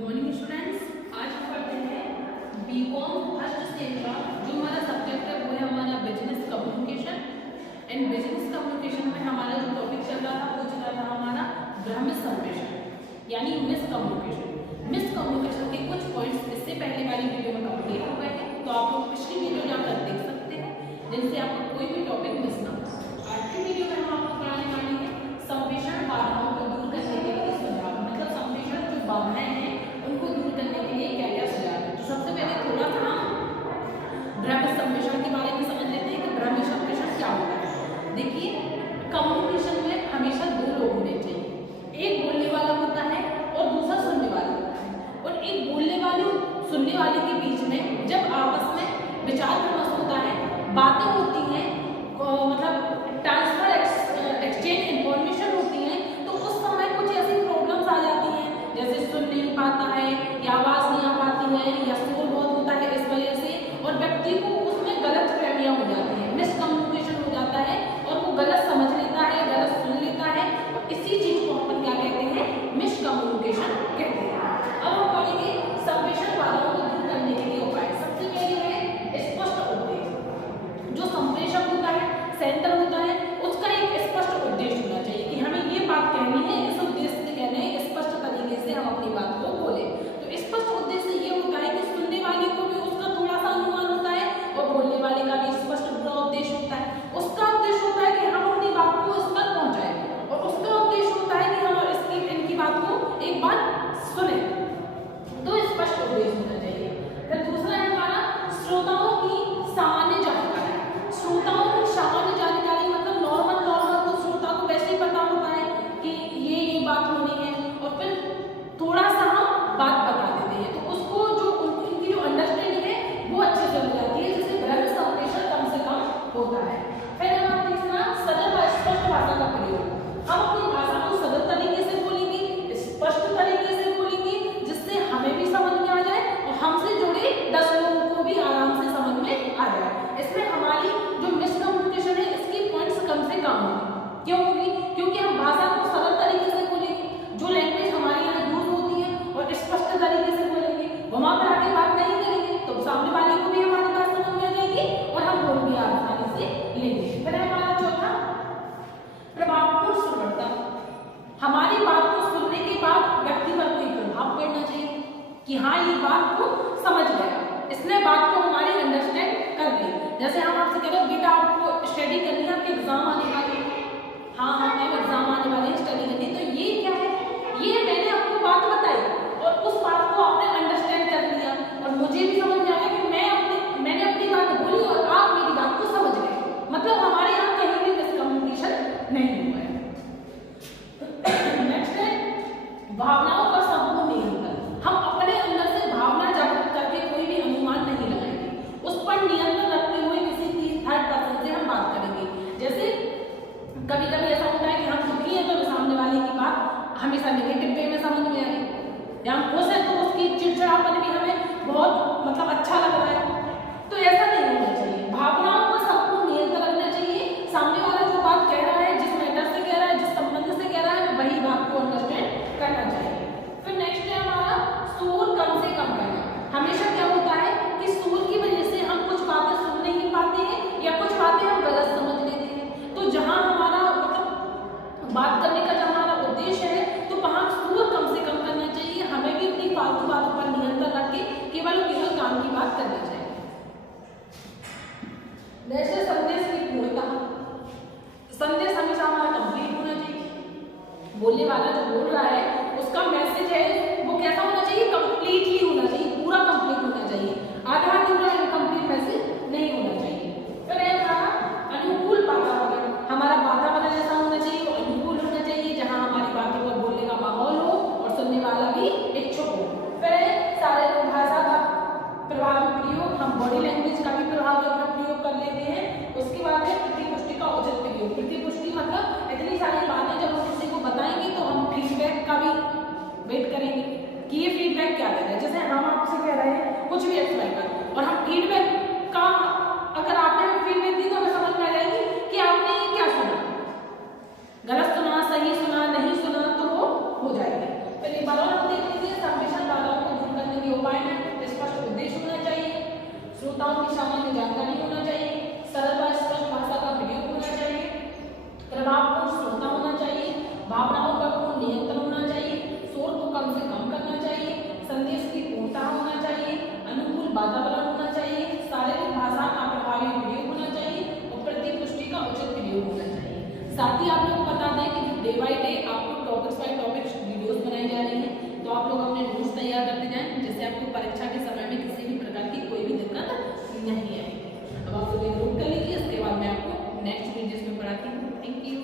Morning students, आज हम पढ़ते हैं बीकॉम फर्स्ट सेम का जो हमारा सब्जेक्ट है वो है हमारा business communication. And business communication में हमारा जो टॉपिक चल रहा था वो चल रहा था हमारा भ्रमित संप्रेषण यानी मिसकम्युनिकेशन। मिसकम्युनिकेशन के कुछ पॉइंट्स इससे पहले वाली वीडियो में कंप्लीट हो गए हैं, तो आप लोग पिछली वीडियो जाकर देख सकते हैं जिनसे आपको कोई भी टॉपिक मिस ना हो। आज की वीडियो में हम आपको पढ़ाने वाले हैं संप्रेषण बाधाओं को दूर करने के लिए सुझाव, मतलब संप्रेषण जो बाधाएं हैं उनको दूर करने के लिए क्या क्या सुझाव है। तो सबसे पहले थोड़ा सा हम भ्रमित संप्रेषण के बारे में समझ लेते हैं कि भ्रमित संप्रेषण क्या होता है। देखिए, कम्युनिकेशन में हमेशा दो लोग होने चाहिए, एक बोलने वाला होता है और दूसरा सुनने वाला होता है। और एक बोलने वाले सुनने वाले के बीच में जब आपस में विचार विमर्श होता है, बातें होती हैं, मतलब ट्रांसफर एक्सचेंज इंफॉर्मेशन होती है, तो उस समय कुछ ऐसी प्रॉब्लम्स आ जाती हैं जैसे सुन नहीं पाता है या आवाज नहीं आ पाती है या शोर बहुत होता है इस वजह से, और व्यक्ति को उसमें गलत फहमियां हो जाती हैं, मिसकम्युनिकेशन हो जाता है और वो गलत समझ लेता है, गलत सुन लेता है। और इसी चीज को हम क्या कहते हैं, मिसकम्युनिकेशन कहते हैं। अब हम पढ़ेंगे संप्रेषण बाधाओं को दूर करने के लिए उपाय। सबसे पहले है स्पष्ट उद्देश्य। जो संप्रेषक होता है, सेंटर होता है, उसका एक स्पष्ट उद्देश्य होना चाहिए कि हमें ये बात कहनी है, इस उद्देश्य से कहना है, स्पष्ट तरीके से हम अपनी बात को बोले। तो स्पष्ट उद्देश्य ये होता है कि सुनने वाले को भी उसका थोड़ा सा अनुमान होता है और बोलने वाले का भी स्पष्ट पूरा उद्देश्य होता है। उसका उद्देश्य होता है कि हम अपनी बात को इस तक पहुंचाएं और उसका उद्देश्य होता है कि हम इनकी बात को एक बार सुने। तो स्पष्ट उद्देश्य होना चाहिए। फिर दूसरा है हमारा श्रोताओं की सामान्य जानकारी। श्रोताओं की सामान्य जानकारी मतलब नॉर्मल तो श्रोता को वैसे ही पता होता है कि ये बात होनी है, और फिर थोड़ा सा हम बात बता देते हैं तो उसको जो उनकी जो अंडरस्टैंडिंग है वो अच्छे से हो जाती है, जिससे भ्रमित संप्रेषण कम से कम होता है। फिर हमारा तीसरा सरल व स्पष्ट भाषा का प्रयोग। हम अपनी भाषा को सरल तरीके से बोलेंगे, स्पष्ट तरीके से बोलेंगे, जिससे हमें भी समझ में आ जाए और हमसे जुड़े 10 लोगों को भी आराम से समझ में आ जाए। इसमें हमारी जो मिसकम्युनिकेशन है इसकी पॉइंट्स कम से कम होगी। क्यों होगी? क्योंकि हम भाषा को सरल तरीके से बोलेंगे, जो लैंग्वेज हमारी यहाँ यूज होती है, और स्पष्ट तरीके से बोलेंगे, घुमा कर आगे बात नहीं करेंगे तो सामने वाले को भी हमारी बात समझ में आ जाएगी और हम बोल भी आसानी से लेंगे। फिर हमारा चौथा प्रभावपूर्ण श्रवणता। हमारी बात को सुनने के बाद व्यक्ति पर कोई प्रभाव पड़ना चाहिए कि हाँ ये बात को समझ गया, इसने बात को हमारी अंडरस्टैंड कर ली। जैसे हम आपसे कह रहे हो बेटा आपको स्टडी करनी है, आपके एग्जाम आने वाले हैं, हाँ मैम एग्जाम आने वाले हैं, स्टडी करनी है, तो ये क्या है, ये मैंने आपको बात बताई और उस बात को आपने अंडरस्टैंड कर लिया और मुझे भी समझ में आया कि मैंने अपनी बात बोली और आप मेरी बात को समझ गए। मतलब हमारे यहाँ कहीं भी मिसकम्युनिकेशन नहीं हुआ है। नेक्स्ट है भावनाओं का संपूर्ण नियंत्रण। हम अपने अंदर से भावना जागृत करके कोई भी अनुमान नहीं लगाएंगे, उस पर नियंत्रण रखते हुए किसी थर्ड पर्सन से हम बात करेंगे। जैसे कभी कभी ऐसा होता है कि हम दुखी हैं तो सामने वाले की बात हमेशा नेगेटिव वे में समझ में आ रही है, या हम खुश हैं तो उसकी चिड़चिड़ापन भी हमें बहुत मतलब अच्छा लग रहा है। तो ऐसा नहीं होना चाहिए, भावनाओं का संपूर्ण नियंत्रण रखना चाहिए। सामने वाला जो बात कह रहा है, जिस मैटर से कह रहा है, जिस संबंध से कह रहा है, वही बात को अंडरस्टैंड करना चाहिए। फिर नेक्स्ट है हमारा शोर कम से कम करना। हमेशा क्या होता है कि शोर की वजह से हम कुछ बातें सुन नहीं पाते हैं या कुछ बातें हम गलत समझ लेते हैं। तो जहां हमारा मतलब बात करने का हमारा उद्देश्य है तो वहां शोर कम से कम करना चाहिए। हमें भी अपनी फालतू बातों पर नियंत्रण रख के केवल काम की बात करनी चाहिए। जैसे संदेश की पूर्णता। संदेश हमेशा हमारा कंप्लीट होना चाहिए। बोलने वाला जो बोल रहा है उसका मैसेज है वो कैसा होना चाहिए, कंप्लीटली होना चाहिए, पूरा कंप्लीट होना चाहिए, आधा अधूरा इनकम्प्लीट मैसेज नहीं होना चाहिए। फिर है हमारा अनुकूल वातावरण। हमारा वातावरण ऐसा होना चाहिए, वो अनुकूल होना चाहिए, जहां हमारी बातों पर बोलने का माहौल हो और सुनने वाला भी इच्छुक हो। फिर शारीरिक भाषा का प्रभावी प्रयोग। हम बॉडी लैंग्वेज का भी प्रभावी अपना प्रयोग कर लेते हैं। उसके बाद है प्रतिपुष्टि का उचित प्रयोग। प्रतिपुष्टि मतलब इतनी सारी बातें जब हम किसी को बताएंगे तो हम फीडबैक का भी वेट करेंगे कि ये फीडबैक क्या दे रहा है। जैसे का उचित प्रयोग होना चाहिए। साथ ही आप लोग को बता दें कि जो डे बाय डे आपको टॉपिक्स बाय टॉपिक्स वीडियोस बनाई जा रही है, तो आप लोग अपने नोट्स तैयार करते जाएं, जिससे आपको परीक्षा के समय में किसी भी प्रकार की कोई भी दिक्कत नहीं आएगी। अब आप लोग नोट कर लीजिए, इसके बाद मैं आपको नेक्स्ट वीडियोस में पढ़ाती हूँ। Thank you.